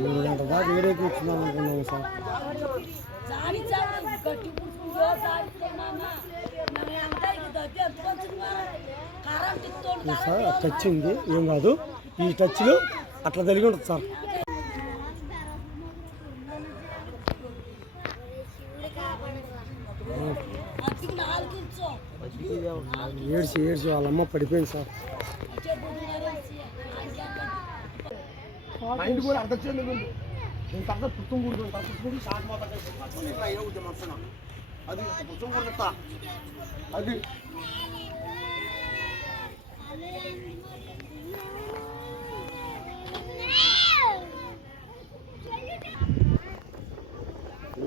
మూడు గంటల దాకా అనుకున్నాము సార్. సార్ టచ్ ఉంది. ఏం కాదు. ఈ టచ్లు అట్లా తెలిగి ఉంటుంది సార్. ఏడ్చి ఏడ్చి వాళ్ళ అమ్మ పడిపోయింది సార్. మైండ్ కూడా అర్థం చెందుకు నేను తర్వాత పుత్తం కూడుతుంది తర్వాత కూడి షాక్ మాత్రం అయినా కొంచెం మనసున అది పుత్తం కూడా అది.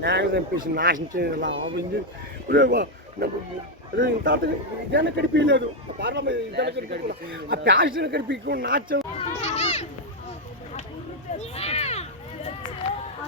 నాకు చంపేసి నాశించింది ఇలా ఆపింది ఒరే బా- నాకు- ఇదైనా కడిపించలేదు పార్లమెంట్ ఇదైనా కడిపి ఆ ప్యాషన్ కడిపి నాచం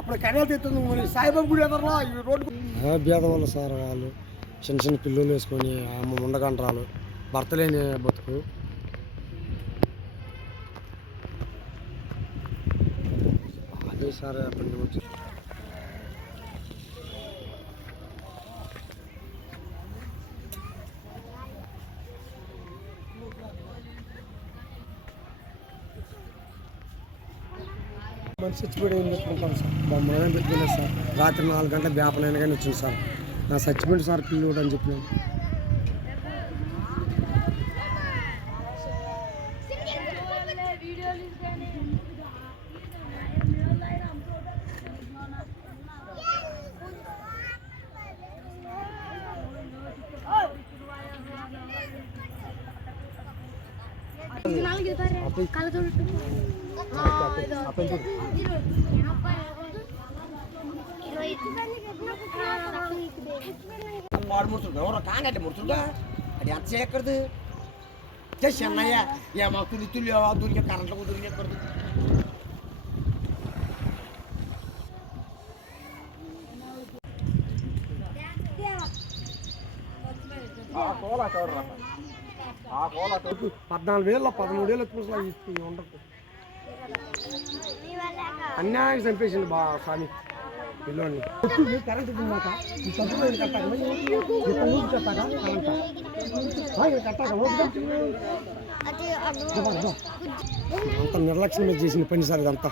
అప్పుడు కెనాల్ తెస్తుంది మరి. సాయిబాబు గుడి ఎదరలా? ఈ రోడ్డు భేద సార్ వాళ్ళు. చిన్న చిన్న పిల్లలు వేసుకొని అమ్మ ఉండగంటరాలు భర్త లేని బతుకు. అదే సార్ అప్పటి నుంచి. మనిషి చచ్చిపోయి ఏం సార్? బొమ్మనే పెట్టుకోలేదు సార్. రాత్రి నాలుగు గంటల వ్యాపనైనా కానీ వచ్చింది సార్. నా చచ్చిపోయింది సార్ పిల్లోడు అని చెప్పినాను వాడు ముడుతుండు ఎవరో కాంగంటే ముడుతుండా అది ఎంత చేయక్కర్దు చేసి అన్నయ్య ఏమో తులి తులి దూరికే కరెంట్లో దూరికెక్కర్దు పద్నాలుగు వేల పదమూడు వేలు ఎక్కువ ఉండదు అన్యాయం చంపేసింది బా స్వామి. పిల్లోని కరెంట్ తిన్నాక ఈ చదువు కట్టాక కట్టాక కరెంట్ కట్టాక అంత నిర్లక్ష్యం చేసిన పని సార్ ఇదంతా.